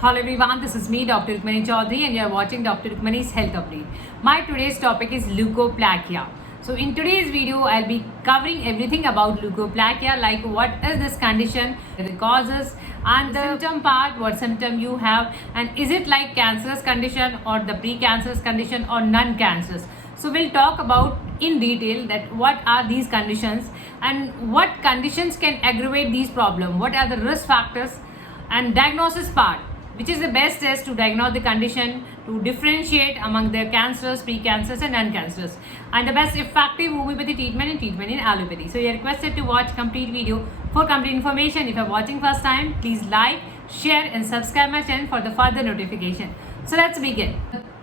Hello everyone, this is me Dr.RUkmani Choudhary and you are watching Dr.RUkmani's Health Update. My today's topic is Leukoplakia. So in today's video, I'll be covering everything about Leukoplakia, like what is this condition, the causes and the symptom part, what symptom you have, and is it like cancerous condition or the pre-cancerous condition or non-cancerous. So we'll talk about in detail that what are these conditions and what conditions can aggravate these problems, what are the risk factors, and diagnosis part, which is the best test to diagnose the condition, to differentiate among the cancerous, pre-cancerous and non-cancerous, and the best effective homeopathy treatment and treatment in allopathy. So you are requested to watch complete video for complete information. If you are watching first time, please like, share and subscribe my channel for the further notification. So let's begin.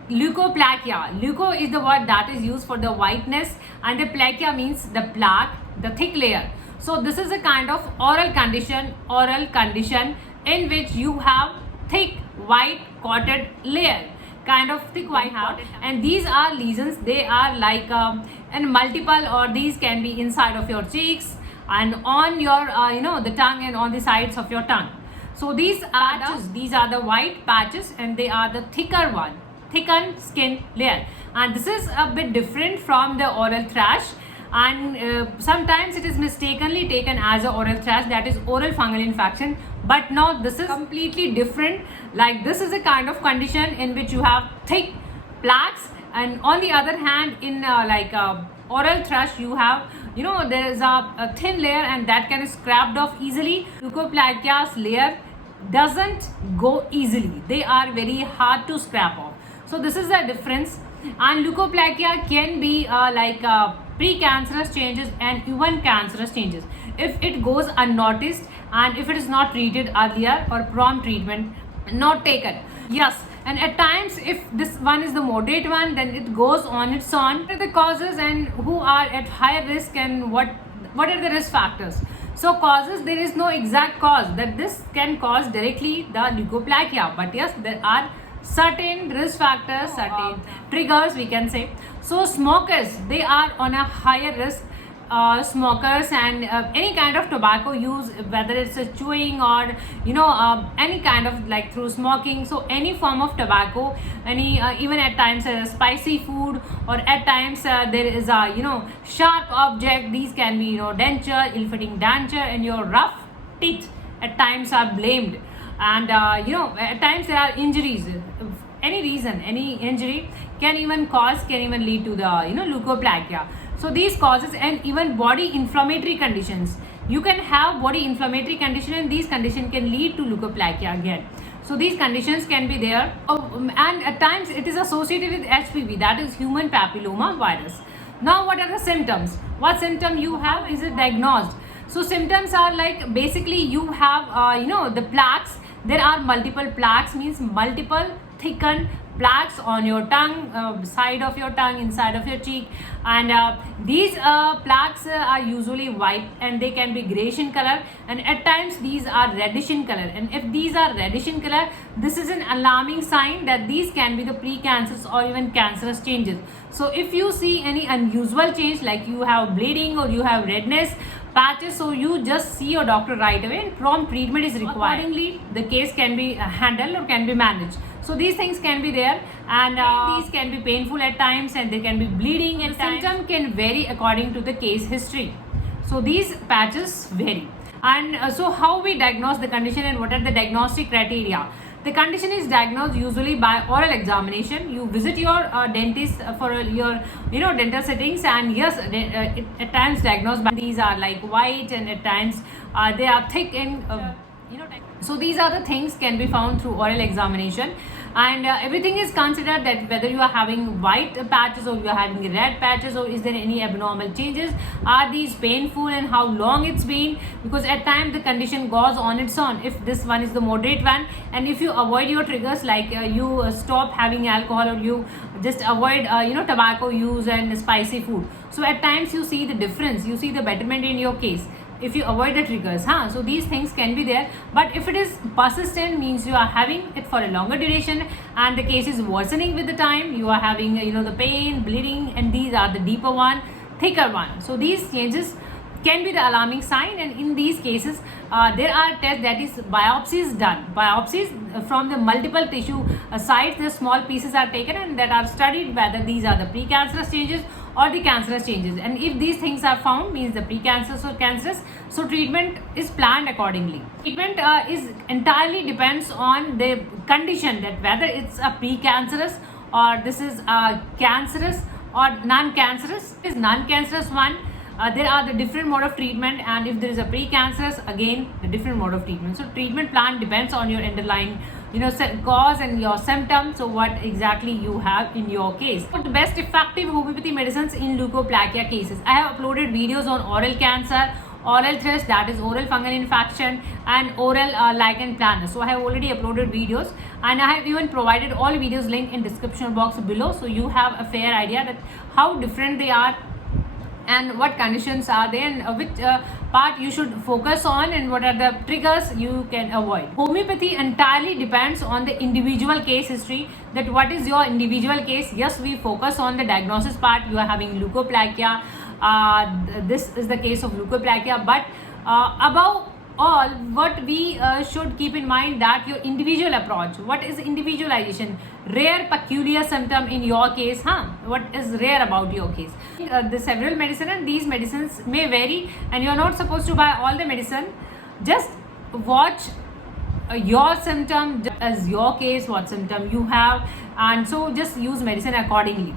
Leukoplakia. Leuko is the word that is used for the whiteness and the plakia means the plaque, the thick layer. So this is a kind of oral condition in which you have thick white coated layer, kind of thick white coated, and these are lesions. They are like and multiple, or these can be inside of your cheeks and on your the tongue and on the sides of your tongue. So these are the white patches and they are the thickened skin layer, and this is a bit different from the oral thrush, and sometimes it is mistakenly taken as a oral thrush, that is oral fungal infection, but no, this is completely different. Like this is a kind of condition in which you have thick plaques, and on the other hand in oral thrush you have there is a thin layer and that can be scraped off easily. Leukoplakia's layer doesn't go easily, they are very hard to scrap off. So this is the difference, and leukoplakia can be pre-cancerous changes and even cancerous changes if it goes unnoticed and if it is not treated earlier or prompt treatment not taken. Yes, and at times if this one is the moderate one, then it goes on its own. What are the causes and who are at higher risk, and what are the risk factors? So causes, there is no exact cause that this can cause directly the leukoplakia, but yes, there are certain risk factors, certain triggers we can say. So smokers, they are on a higher risk. Smokers and any kind of tobacco use, whether it's a chewing or any kind of like through smoking, so any form of tobacco, any even at times spicy food, or at times there is a sharp object, these can be denture, ill-fitting denture, and your rough teeth at times are blamed, and at times there are injuries. Any reason, any injury can even lead to the leukoplakia. So these causes, and even body inflammatory conditions, you can have body inflammatory condition and these conditions can lead to leukoplakia again. So these conditions can be there, and at times it is associated with HPV, that is human papilloma virus. Now what are the symptoms? What symptom you have, is it diagnosed? So symptoms are like basically you have the plaques. There are multiple plaques, means multiple thickened plaques on your tongue, side of your tongue, inside of your cheek, and these plaques are usually white and they can be grayish in color, and at times these are reddish in color, and if these are reddish in color, this is an alarming sign that these can be the pre-cancerous or even cancerous changes. So if you see any unusual change, like you have bleeding or you have redness patches, so you just see your doctor right away and prompt treatment is required. Accordingly, the case can be handled or can be managed. So these things can be there, and these can be painful at times and they can be bleeding at times. Symptom can vary according to the case history. So these patches vary. And so how we diagnose the condition and what are the diagnostic criteria? The condition is diagnosed usually by oral examination. You visit your dentist for your dental settings, and yes, at times diagnosed by these are like white, and at times they are thick and so these are the things can be found through oral examination, and everything is considered, that whether you are having white patches or you are having red patches, or is there any abnormal changes, are these painful, and how long it's been, because at times the condition goes on its own. If this one is the moderate one, and if you avoid your triggers, like you stop having alcohol, or you just avoid tobacco use and spicy food, so at times you see the difference, you see the betterment in your case if you avoid the triggers. So these things can be there, but if it is persistent, means you are having it for a longer duration and the case is worsening with the time, you are having the pain, bleeding, and these are the deeper one, thicker one. So these changes can be the alarming sign, and in these cases there are tests, that is biopsies done. Biopsies from the multiple tissue sites, the small pieces are taken and that are studied whether these are the precancerous changes or the cancerous changes, and if these things are found, means the precancerous or cancerous, so treatment is planned accordingly. Treatment is entirely depends on the condition, that whether it's a precancerous or this is a cancerous or non-cancerous. Is non-cancerous one, there are the different mode of treatment, and if there is a precancerous, again the different mode of treatment. So treatment plan depends on your underlying cause and your symptoms, so what exactly you have in your case. The best effective homeopathy medicines in Leukoplakia cases. I have uploaded videos on oral cancer, oral thrush, that is oral fungal infection, and oral lichen planus. So I have already uploaded videos, and I have even provided all videos link in description box below, so you have a fair idea that how different they are and what conditions are there, and which part you should focus on, and what are the triggers you can avoid. Homeopathy entirely depends on the individual case history, that what is your individual case. Yes, we focus on the diagnosis part. You are having Leukoplakia, this is the case of Leukoplakia, but above all, what we should keep in mind, that your individual approach. What is individualization? Rare peculiar symptom in your case, what is rare about your case? The several medicine, and these medicines may vary, and you are not supposed to buy all the medicine. Just watch your symptom as your case, what symptom you have, and so just use medicine accordingly.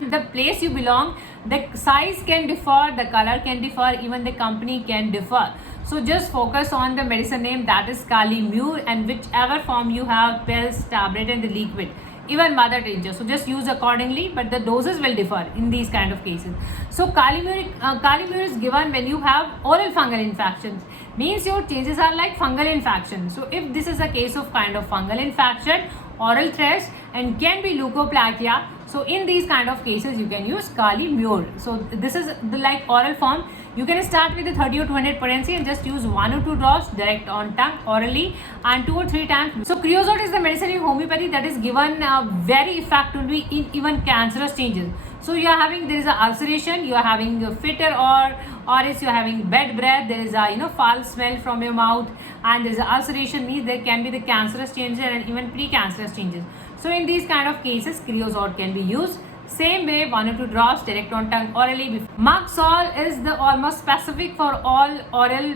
The place you belong, the size can differ, the color can differ, even the company can differ. So just focus on the medicine name, that is Kali Mur, and whichever form you have, pills, tablet, and the liquid, even mother tincture. So just use accordingly, but the doses will differ in these kind of cases. So Kali Mur is given when you have oral fungal infections, means your changes are like fungal infection. So if this is a case of kind of fungal infection, oral thrush, and can be Leukoplakia, so in these kind of cases you can use Kali Mur. So this is the like oral form. You can start with the 30 or 200 potency and just use 1 or 2 drops direct on tongue orally, and 2 or 3 times. So Kreosotum is the medicine in homeopathy that is given very effectively in even cancerous changes. So you are having, there is a ulceration, you are having a fitter, or else you are having bad breath, there is a foul smell from your mouth, and there is a ulceration, means there can be the cancerous changes and even precancerous changes. So in these kind of cases, Kreosotum can be used. Same way, 1 or 2 drops direct on tongue orally. Mug salt is the almost specific for all oral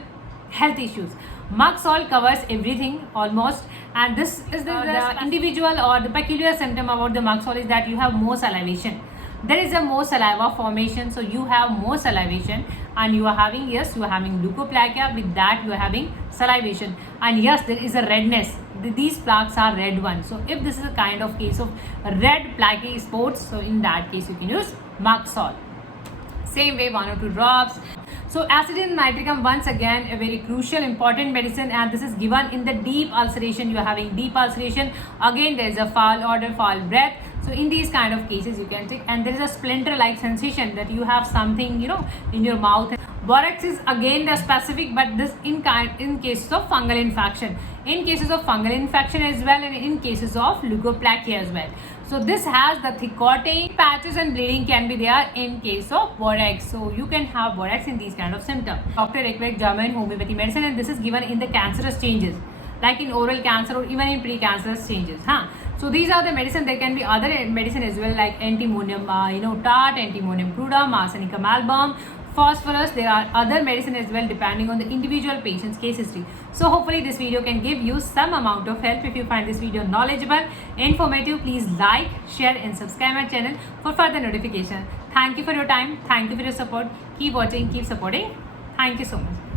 health issues. Mug salt covers everything almost, and this is the individual or the peculiar symptom about the mug salt is that you have more salivation. There is a more saliva formation, so you have more salivation, and you are having, yes, you are having Leukoplakia, with that you are having salivation, and yes, there is a redness. These plaques are red ones. So if this is a kind of case of red plaque spots, so in that case you can use mug salt. Same way, 1 or 2 drops. So acidin nitricum, once again a very crucial important medicine, and this is given in the deep ulceration. You are having deep ulceration, again there is a foul odor, foul breath. So in these kind of cases you can take, and there is a splinter like sensation that you have something in your mouth. Borax is again the specific, but this in cases of fungal infection, in cases of fungal infection as well, and in cases of Leukoplakia as well. So this has the thicoting, patches and bleeding can be there in case of borax. So you can have borax in these kind of symptoms. Dr.RUkmani German homeopathy medicine, and this is given in the cancerous changes, like in oral cancer or even in precancerous changes. So these are the medicine. There can be other medicine as well, like antimonium tart, antimonium crudum, arsenicum album, phosphorus. There are other medicine as well depending on the individual patient's case history. So hopefully this video can give you some amount of help. If you find this video knowledgeable, informative, please like, share and subscribe my channel for further notification. Thank you for your time. Thank you for your support. Keep watching, keep supporting. Thank you so much.